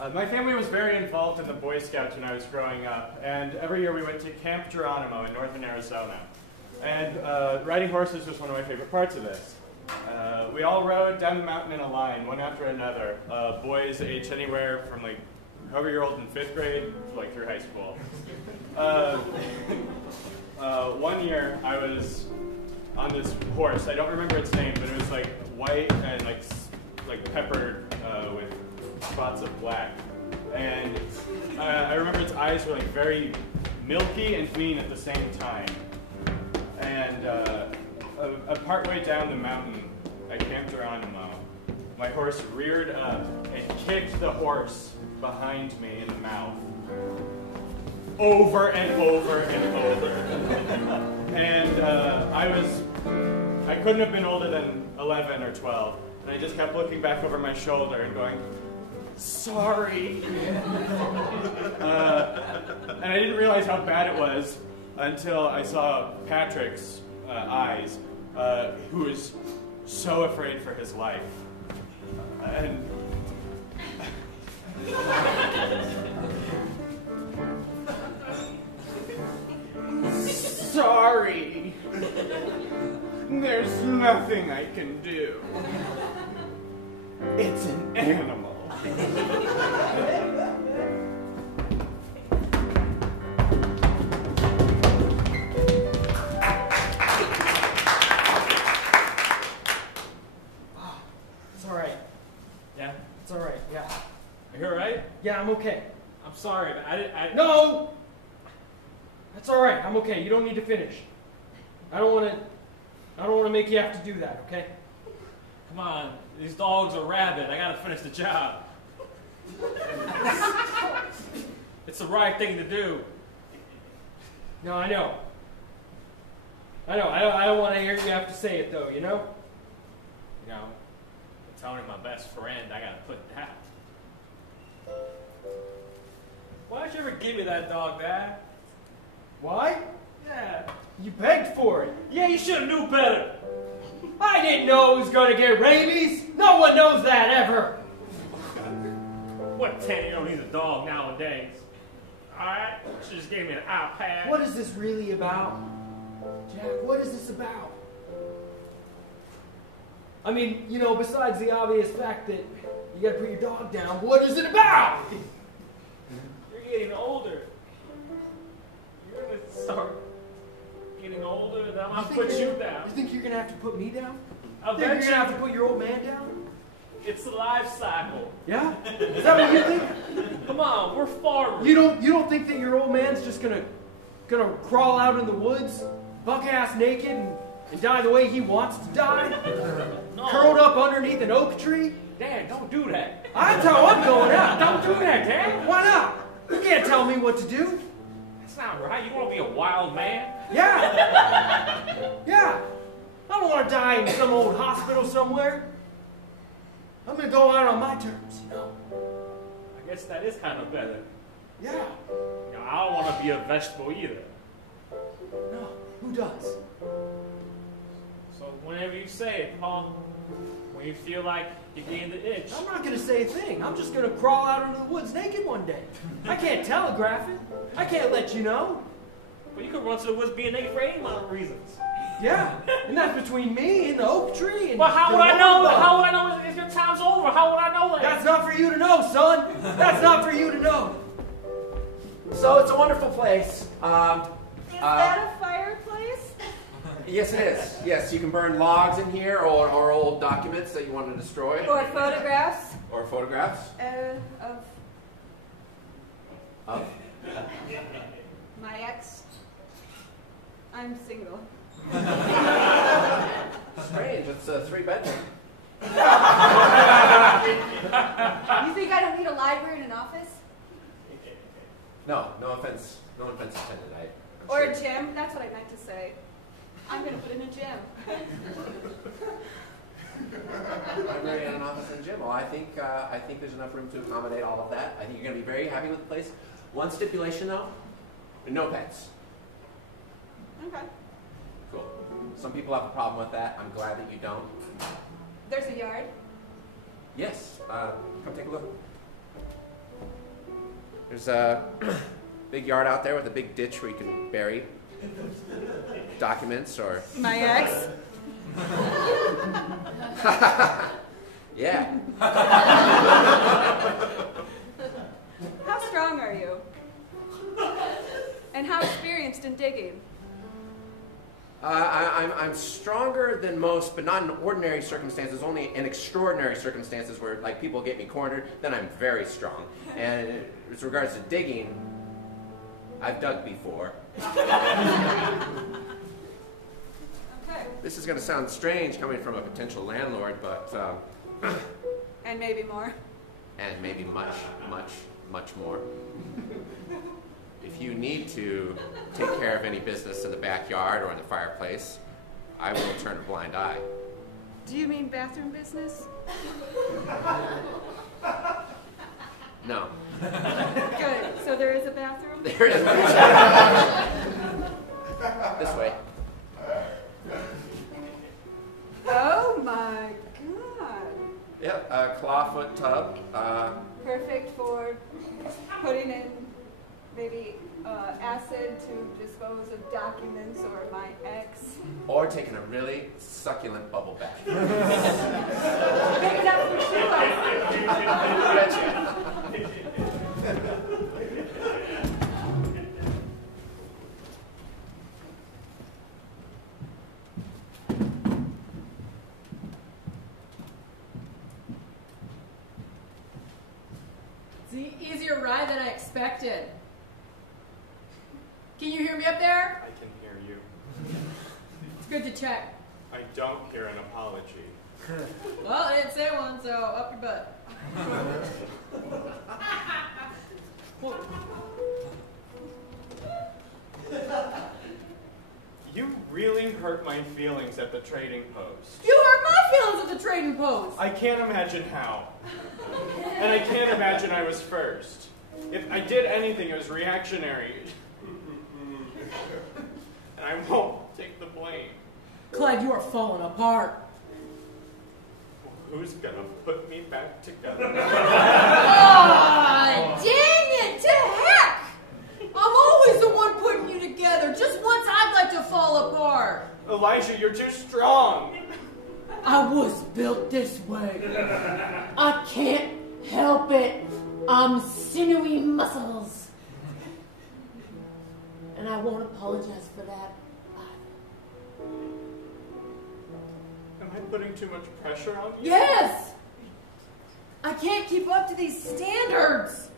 My family was very involved in the Boy Scouts when I was growing up, and every year we went to Camp Geronimo in northern Arizona. And riding horses was one of my favorite parts of this. We all rode down the mountain in a line, one after another. Boys aged anywhere from like however you're old in 5th grade to like through high school. One year I was on this horse. I don't remember its name, but it was like white and like peppered with spots of black. And I remember its eyes were like very milky and clean at the same time. And a part way down the mountain at Camp Geronimo, my horse reared up and kicked the horse behind me in the mouth. Over and over and over. And I couldn't have been older than 11 or 12. And I just kept looking back over my shoulder and going, sorry. And I didn't realize how bad it was until I saw Patrick's eyes, who was so afraid for his life. And sorry. There's nothing I can do. It's an animal. It's all right. Yeah? It's all right, yeah. Are you all right? Yeah, I'm okay. I'm sorry, but I No! That's all right, I'm okay. You don't need to finish. I don't want to make you have to do that, okay? Come on, these dogs are rabid. I gotta finish the job. It's the right thing to do. No, I know. I don't want to hear you have to say it, though, you know? You know, I'm telling my best friend I gotta put it down. Why'd you ever give me that dog, Dad? Why? Yeah. You begged for it. Yeah, you should have knew better. I didn't know it was going to get rabies. No one knows that ever. What 10-year-old needs a dog nowadays? Alright, she just gave me an iPad. What is this really about? Jack, what is this about? I mean, you know, besides the obvious fact that you got to put your dog down, what is it about? You're getting older. You're going to start getting older, and I'm going to put you down. You think you're going to have to put me down? I'll Think you're bet going to have to put your old man down? It's a life cycle. Yeah? Is that what you think? Come on, we're farmers. You don't think that your old man's just gonna crawl out in the woods, buck-ass naked, and die the way he wants to die? No. Curled up underneath an oak tree? Dad, don't do that. That's how I'm going out. Don't do that, Dad. Why not? You can't tell me what to do. That's not right. You want to be a wild man? Yeah. Yeah. I don't want to die in some old hospital somewhere. I'm going to go out on my terms, you know? I guess that is kind of better. Yeah. You know, I don't want to be a vegetable either. No, who does? So whenever you say it, Paul, when you feel like you're getting the itch. I'm not going to say a thing. I'm just going to crawl out into the woods naked one day. I can't telegraph it. I can't let you know. But you could run to the woods being naked for any amount of reasons. Yeah, and that's between me and the oak tree. And But how the would I know? rosebud. How would I know if your time's over? How would I know that? That's not for you to know, son. That's not for you to know. So it's a wonderful place. Is that a fireplace? Yes, it is. Yes, you can burn logs in here or old documents that you want to destroy. Or photographs? Or photographs. Of Of? my ex. I'm single. Strange, it's a 3-bedroom. You think I don't need a library and an office? No offense. No offense intended. I'm Or sure. a gym? That's what I meant to say. I'm going to put in a gym. Library and an office and gym. Well, I think there's enough room to accommodate all of that. I think you're going to be very happy with the place. One stipulation, though: no pets. Okay. Cool. Some people have a problem with that. I'm glad that you don't. There's a yard. Yes. Come take a look. There's a big yard out there with a big ditch where you can bury documents or... My ex? Yeah. How strong are you? And how experienced in digging? I'm stronger than most, but not in ordinary circumstances, only in extraordinary circumstances where like people get me cornered, then I'm very strong. And as regards to digging, I've dug before. Okay. This is going to sound strange coming from a potential landlord, but... And maybe more. and maybe much, much, much more. If you need to take care of any business in the backyard or in the fireplace, I will turn a blind eye. Do you mean bathroom business? No. Good. So there is a bathroom? There it is. This way. Oh my God. Yep, a clawfoot tub. Perfect for putting in maybe acid to dispose of documents or my ex. Or taking a really succulent bubble bath. Maybe that's what she likes. It's an easier ride than I expected. Can you hear me up there? I can hear you. It's good to check. I don't hear an apology. Well, I didn't say one, so up your butt. You really hurt my feelings at the trading post. You hurt my feelings at the trading post. I can't imagine how. And I can't imagine I was first. If I did anything, it was reactionary. And I won't take the blame. Clyde, you are falling apart. Who's gonna put me back together? Ah, dang it, to heck! I'm always the one putting you together. Just once I'd like to fall apart. Elijah, you're too strong. I was built this way. I can't help it. I'm sinewy muscles. And I won't apologize for that. Am I putting too much pressure on you? Yes! I can't keep up to these standards.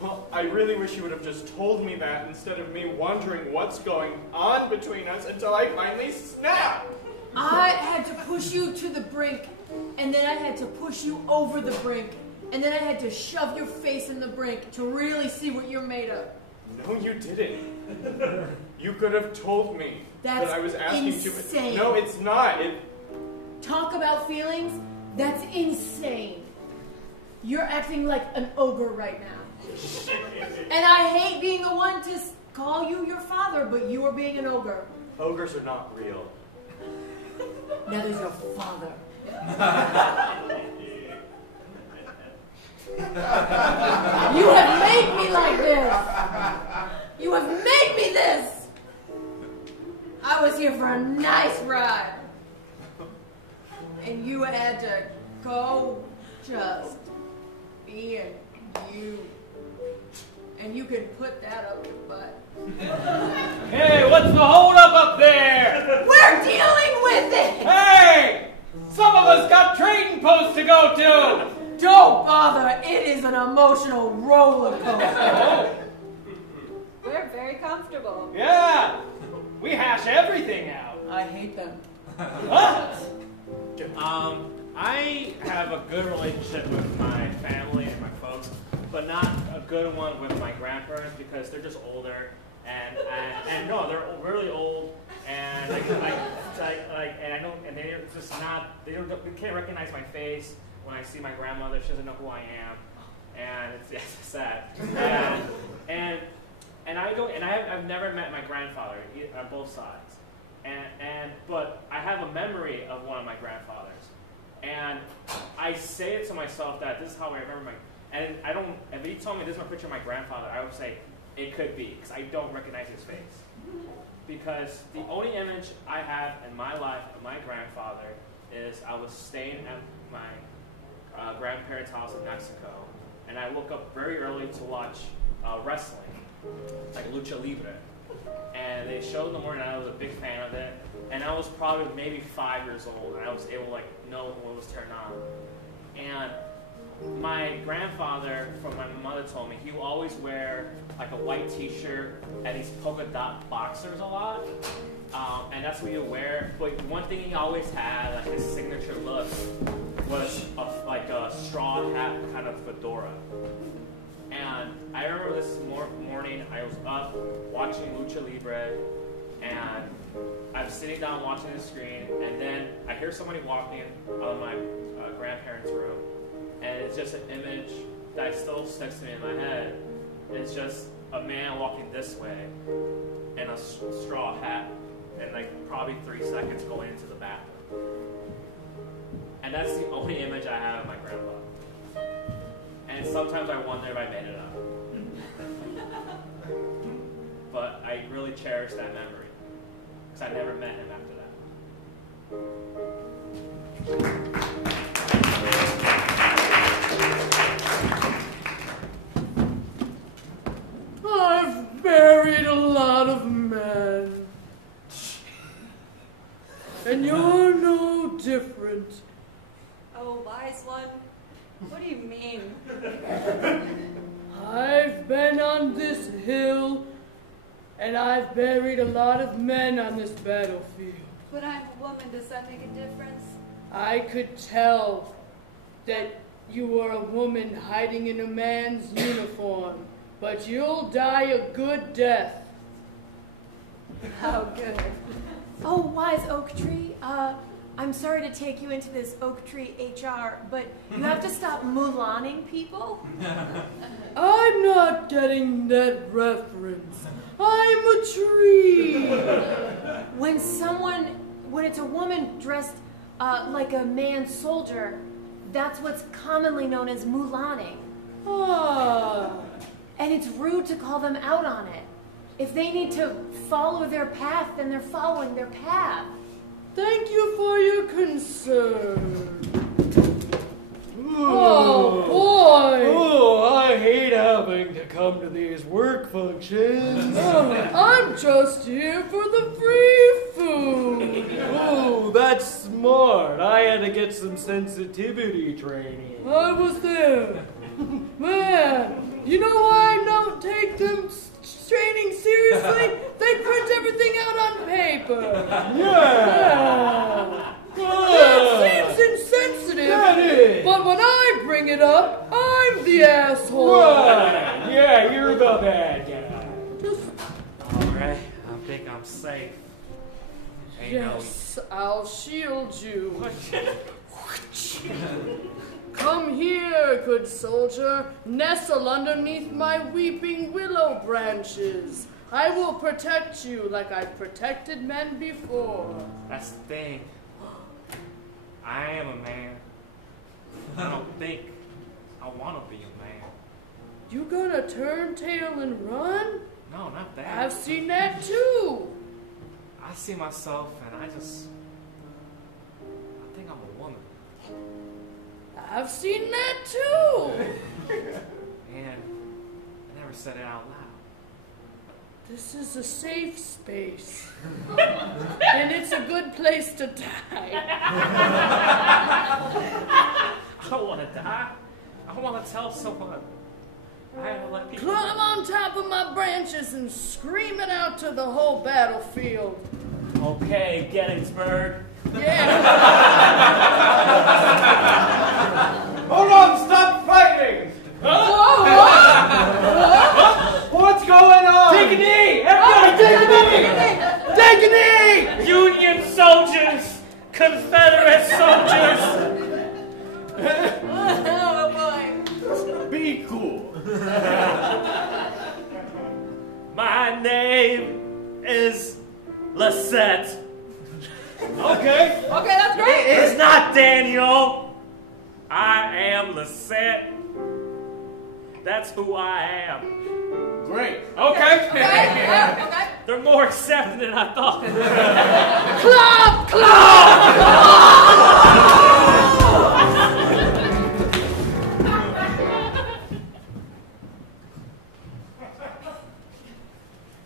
Well, I really wish you would have just told me that instead of me wondering what's going on between us until I finally snap. I had to push you to the brink, and then I had to push you over the brink, and then I had to shove your face in the brink to really see what you're made of. No, you didn't. You could have told me That's that I was asking insane. too much. No, it's not. Talk about feelings? That's insane. You're acting like an ogre right now. And I hate being the one to call you your father, but you are being an ogre. Ogres are not real. Now there's your father. You have made me like this. You have made me this. I was here for a nice ride. And you had to go just being you. And you can put that up your butt. Hey, what's the holdup up there? We're dealing with it! Hey! Some of us got trading posts to go to! Don't bother. It is an emotional roller coaster. We're very comfortable. Yeah! We hash everything out. I hate them. What? I have a good relationship with my family and my folks, but not a good one with my grandparents because they're just older and no, they're really old and and I don't, and they're just not, they can't recognize my face when I see my grandmother. She doesn't know who I am, and it's sad. I've never met my grandfather on both sides, but I have a memory of one of my grandfathers. And I say it to myself that this is how I remember And I don't, if he told me this is my picture of my grandfather, I would say it could be, because I don't recognize his face. Because the only image I have in my life of my grandfather is I was staying at my grandparents' house in Mexico, and I woke up very early to watch wrestling, like Lucha Libre. And they showed in the morning, and I was a big fan of it. And I was probably maybe 5 years old, and I was able to know when it was turned on. And my grandfather, from my mother told me, he would always wear like a white t-shirt and these polka dot boxers a lot. And that's what he would wear. But one thing he always had, like his signature look, was like a straw hat kind of fedora. And I remember this morning, I was up watching Lucha Libre, and I'm sitting down watching the screen, and then I hear somebody walking out of my grandparents' room, and it's just an image that still sticks to me in my head. It's just a man walking this way in a straw hat, and probably 3 seconds going into the bathroom. And that's the only image I have of my grandpa. And sometimes I wonder if I made it up. But I really cherish that memory, because I never met him after that. I've buried a lot of men, and you're no different. Oh, wise one, what do you mean? I've been on this hill, and I've buried a lot of men on this battlefield. But I'm a woman, does that make a difference? I could tell that you were a woman hiding in a man's uniform, but you'll die a good death. How good. Oh, wise oak tree. I'm sorry to take you into this oak tree HR, but you have to stop Mulaning people. I'm not getting that reference. I'm a tree. When it's a woman dressed like a man soldier, that's what's commonly known as Mulaning. Ah. And it's rude to call them out on it. If they need to follow their path, then they're following their path. Thank you for your concern. Oh, boy. Oh, I hate having to come to these work functions. I'm just here for the free food. Oh, that's smart. I had to get some sensitivity training. I was there. Man, you know why I don't take them training seriously? They print everything out on paper. Yeah. That seems insensitive. That is. But when I bring it up, I'm the asshole. Right. Yeah, you're the bad guy. Alright, I think I'm safe. Ain't Yes, I'll shield you. Come here, good soldier. Nestle underneath my weeping willow branches. I will protect you like I've protected men before. That's the thing. I am a man. I don't think I want to be a man. You gonna turn tail and run? No, not that. I've seen that too. I see myself and I think I'm a woman. I've seen that too. And I never said it out loud. This is a safe space. And it's a good place to die. I don't want to die. I want to tell someone. I have to let people. Climb on top of my branches and scream it out to the whole battlefield. Okay, Gettysburg. Yeah. Hold on, stop fighting! What's going on? Take a knee! Everybody take a knee! Take a knee! Union soldiers! Confederate soldiers! Oh, boy. Be cool. My name is Lisette. Okay. Okay, that's great. It's not Daniel. I am Lisette. That's who I am. Great. Okay. Okay. They're more accepting than I thought.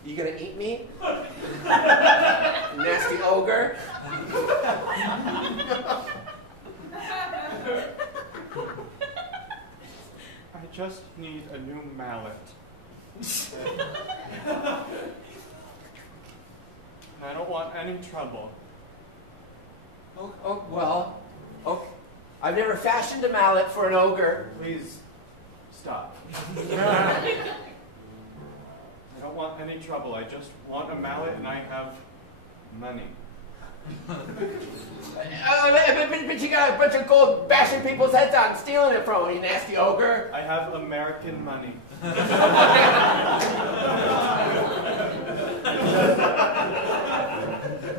You gonna eat me? Nasty ogre? I just need a new mallet. I don't want any trouble. Well, okay. I've never fashioned a mallet for an ogre. Please stop. I don't want any trouble. I just want a mallet and I have money. But you got a bunch of gold bashing people's heads out and stealing it from them, you nasty ogre. I have American money.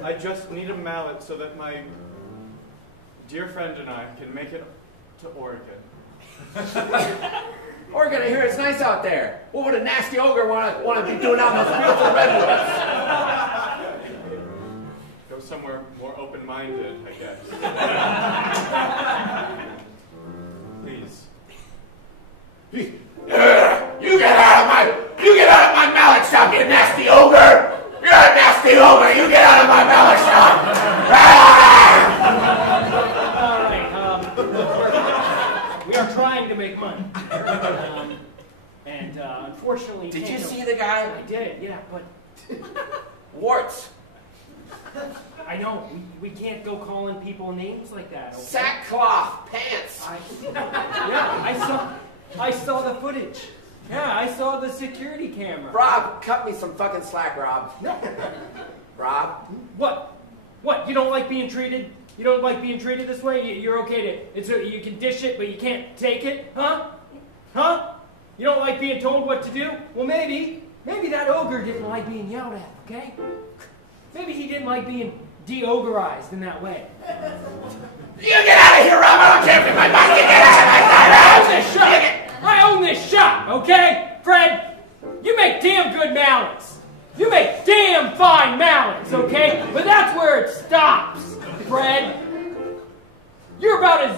I just need a mallet so that my dear friend and I can make it to Oregon. Oregon, I hear it's nice out there. What would a nasty ogre want to be doing out in those beautiful redwoods? Go somewhere more open-minded, I guess. Please. You get out of my mallet shop, you nasty ogre! You're a nasty ogre! You get out of my mallet shop! All right. We are trying to make money. Unfortunately... Did you see the guy? I did, yeah, but... Warts. I know, we can't go calling people names like that. Okay? Sackcloth pants. I saw the footage. Yeah, I saw the security camera. Rob, cut me some fucking slack, Rob. Rob? What? What? You don't like being treated? You don't like being treated this way? You're okay to... you can dish it, but you can't take it? Huh? Huh? You don't like being told what to do? Well, maybe that ogre didn't like being yelled at, okay? Maybe he didn't like being de-ogreized in that way. You get out of here, Rob! I don't care if you're my boss! You get out of my shop! I own this shop, okay? Fred, you make damn good mallets. You make damn fine mallets, okay? But that's where it stops, Fred. You're about as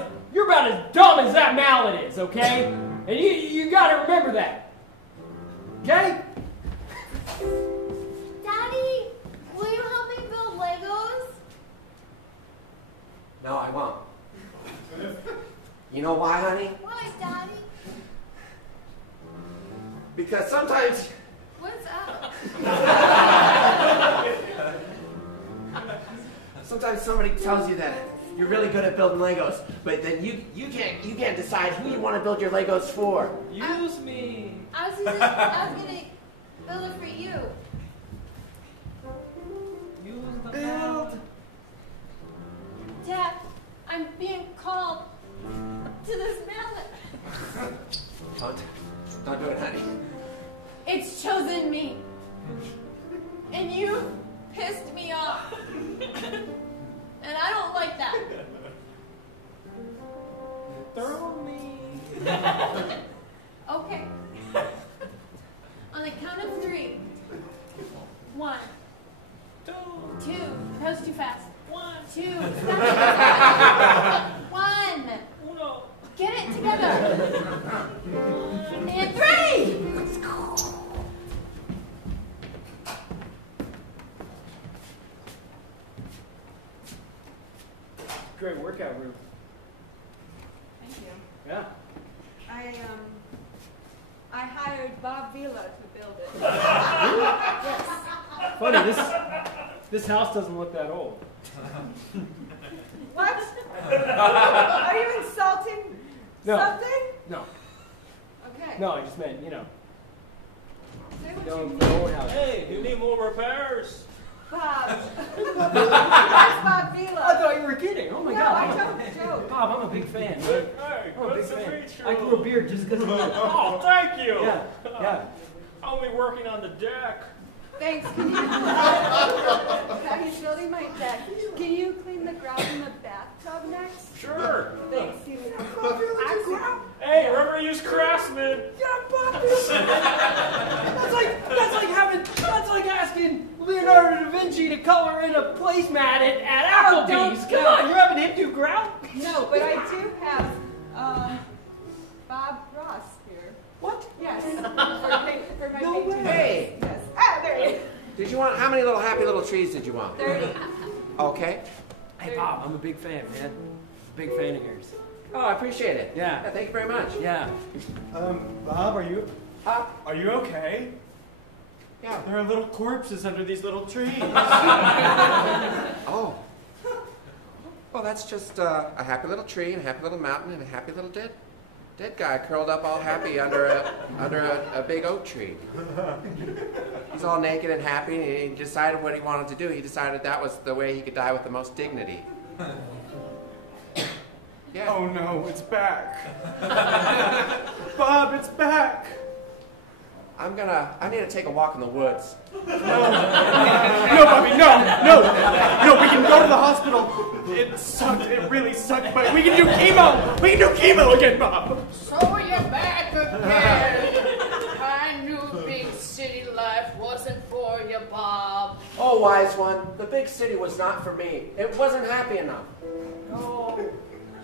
dumb as that mallet is, okay? And you gotta remember that. Okay? Daddy, will you help me build Legos? No, I won't. You know why, honey? Why, Daddy? Because sometimes... What's up? Sometimes somebody tells you that you're really good at building Legos, but then you can't decide who you want to build your Legos for. Use me. I was gonna build it for you. Use the Build. Dad, I'm being called to this mallet. Don't do it, honey. It's chosen me. And you pissed me off. And I don't like that. Throw me. Okay. On the count of 3. 1, 2. That was too fast. 1, 2. Stop. 1. Uno. Get it together. And 3. Great workout room. Thank you. Yeah. I hired Bob Vila to build it. Yes. Funny, this house doesn't look that old. What? Are you insulting No. something? No. Okay. No, I just meant, Say what no, you mean. the old house. Hey, you need more repairs? Bob. That's Bob Vila. I thought you were kidding. Oh my No, God. I told a joke. Bob, I'm a big fan. Man. Hey, I'm a big good to fan. meet you. I grew a beard just because of that. Oh, thank you. Yeah, yeah. I'll be working on the deck. Thanks. Can you? He's building my deck. Can you clean the ground in the bathtub next? Sure. Thanks. You Hey, remember to use Craftsman. Yeah, energy to color in a placemat at Applebee's. Come on, you're having Hindu grout? No, but I do have Bob Ross here. What? Yes. For my painting. Hey, Yes. Ah, there you go. did you want, how many little happy little trees did you want? 30. Okay. Hey, Bob, I'm a big fan, man. Big fan of yours. Oh, I appreciate it. Yeah. Thank you very much. Yeah. Bob, are you okay? Yeah. There are little corpses under these little trees. Oh. Well, that's just a happy little tree and a happy little mountain and a happy little dead guy curled up all happy under a big oak tree. He's all naked and happy, and he decided what he wanted to do. He decided that was the way he could die with the most dignity. Yeah. Oh no, it's back. Bob, it's back. I need to take a walk in the woods. No, Bobby, no. We can go to the hospital. It sucked. It really sucked, but we can do chemo. We can do chemo again, Bob. So you're back again. I knew big city life wasn't for you, Bob. Oh, wise one, the big city was not for me. It wasn't happy enough. No,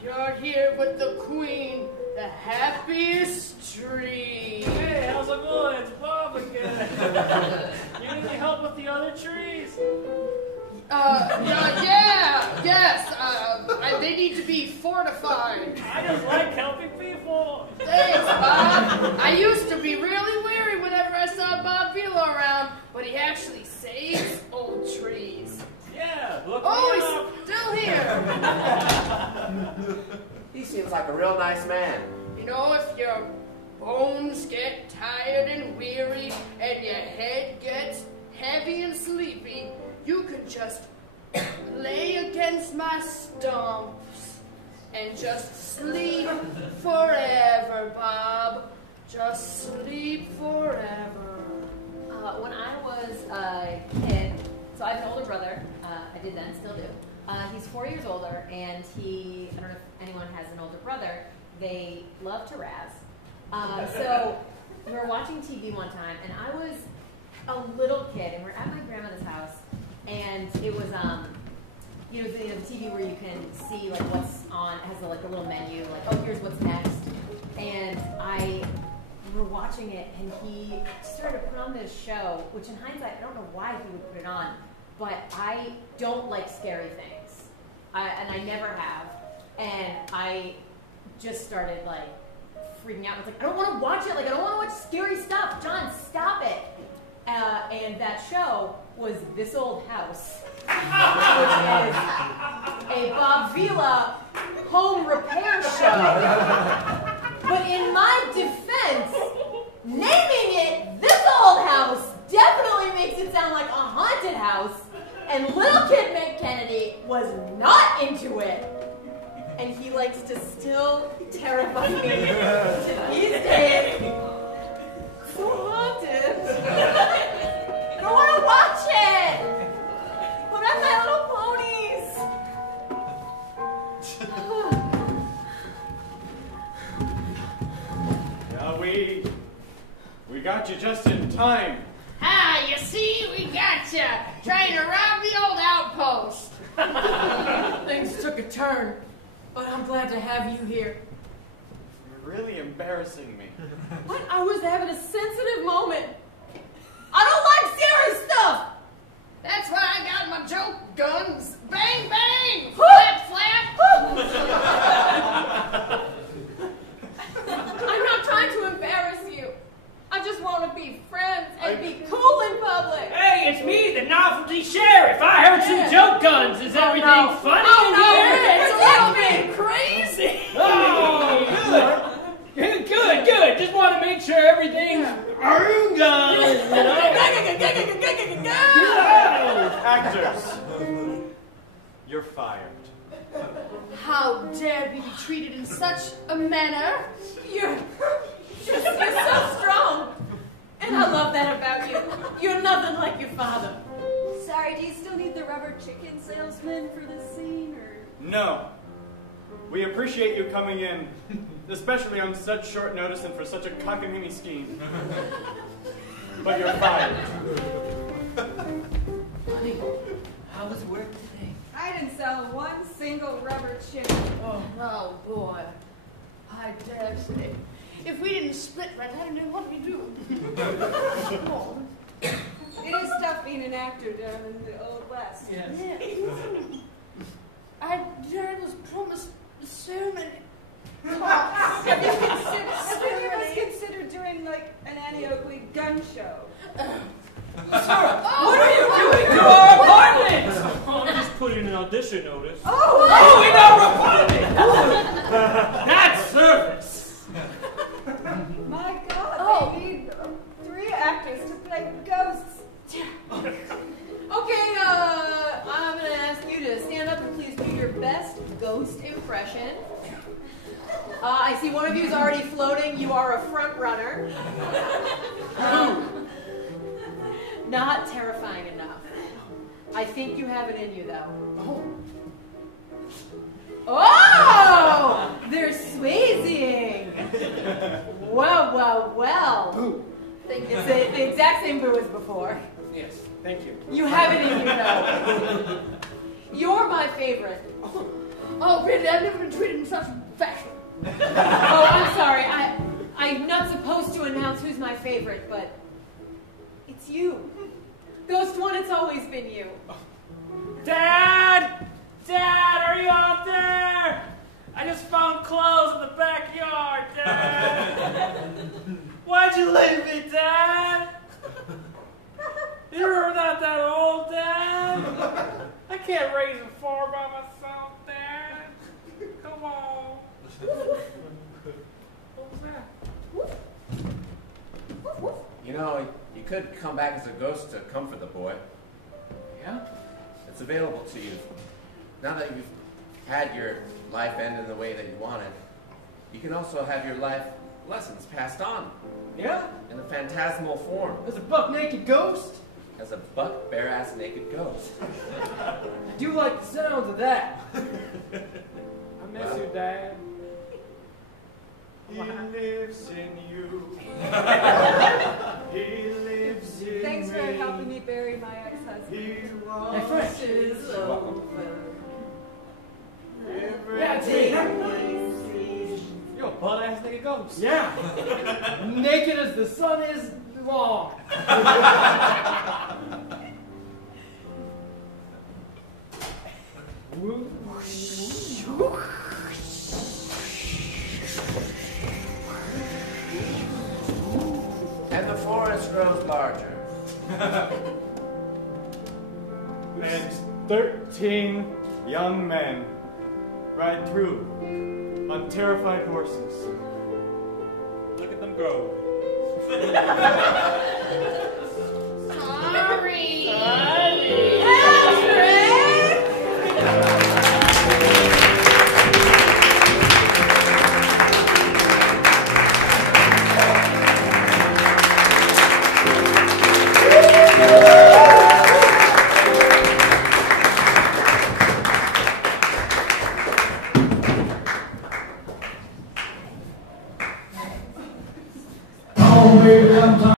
you're here with the queen, the happiest tree. Hey, how's it going? It's Bob again. You need any help with the other trees? Yes. They need to be fortified. I just like helping people. Thanks, Bob. I used to be really weary whenever I saw Bob Vila around, but he actually saves old trees. Yeah, look Oh, me he's up. still here. He seems like a real nice man. You know, if your bones get tired and weary and your head gets heavy and sleepy, you could just lay against my stumps and just sleep forever, Bob. Just sleep forever. When I was a kid, so I have an older brother. I did then, still do. He's 4 years older, and I don't know if anyone has an older brother, they love to razz. So we were watching TV one time, and I was a little kid, and we're at my grandmother's house, and it was, the TV where you can see like what's on, it has a little menu, like, oh, here's what's next. And we were watching it, and he started to put on this show, which in hindsight, I don't know why he would put it on, but I don't like scary things. And I never have. And I just started like freaking out. I was like, I don't want to watch it. Like, I don't want to watch scary stuff. John, stop it. And that show was This Old House, which is a Bob Vila home repair show. But in my defense, naming it This Old House definitely makes it sound like a haunted house, and little kid Meg Kennedy was not into it. And he likes to still terrify me to these days. So haunted. I don't want to watch it. Put on My Little Ponies. We got you just in time. Ah, you see, we got you. Trying to rob the old outpost. Things took a turn, but I'm glad to have you here. You're really embarrassing me. What? I was having a sensitive moment. I don't like scary stuff. That's why I got my joke guns. Bang, bang! Flap, flap! I'm not trying to embarrass you. I just want to be friends and be cool in public. Hey, it's me, the novelty sheriff. I heard some joke guns. Is everything funny in here? It's a little bit crazy. Oh, good. Good. Just want to make sure everything's good, Actors, you're fired. How dare we be treated in such a manner? You're so strong. And I love that about you. You're nothing like your father. Sorry, do you still need the rubber chicken salesman for this scene, or? No. We appreciate you coming in, especially on such short notice and for such a cockamamie scheme. But you're fired. Honey, How was work today? I didn't sell one single rubber chicken. Oh boy, I dare say, if we didn't split rent, I don't know what we'd do. Oh, It is tough being an actor down in the Old West. Yes. yes. I was promised so many talks. Have you considered doing like an Annie Oakley gun show? What are you doing to our apartment? Oh, I'm just putting an audition notice. Oh, in our apartment! That's service. My God, Oh. they need 3 actors to play ghosts. Okay, I'm gonna ask you to stand up and please do your best ghost impression. I see one of you is already floating. You are a front runner. Not terrifying enough. I think you have it in you, though. Oh! They're swayzing. Well. It's the exact same boo as before. Yes, thank you. You have it in you, though. You're my favorite. Oh, really? I've never been treated in such fashion. Oh, I'm sorry. I'm not supposed to announce who's my favorite, but it's you. Ghost One, it's always been you. Dad! Dad, are you out there? I just found clothes in the backyard, Dad. Why'd you leave me, Dad? You're not that old, Dad. I can't raise a 4 by myself, Dad. Come on. What was that? You know, you could come back as a ghost to comfort the boy. Yeah? It's available to you. Now that you've had your life end in the way that you wanted, you can also have your life lessons passed on Yeah? in a phantasmal form As a buck naked ghost? as a buck bare-ass naked ghost. I do like the sound of that. I miss you, Dad. He lives in you. He lives in Thanks for helping me bury my ex-husband. He Hey, Frank. Yeah, it's me. You're a butt-ass nigga ghost. Yeah. Naked as the sun is long. And the forest grows larger. And 13 young men ride through on terrified horses. Look at them go.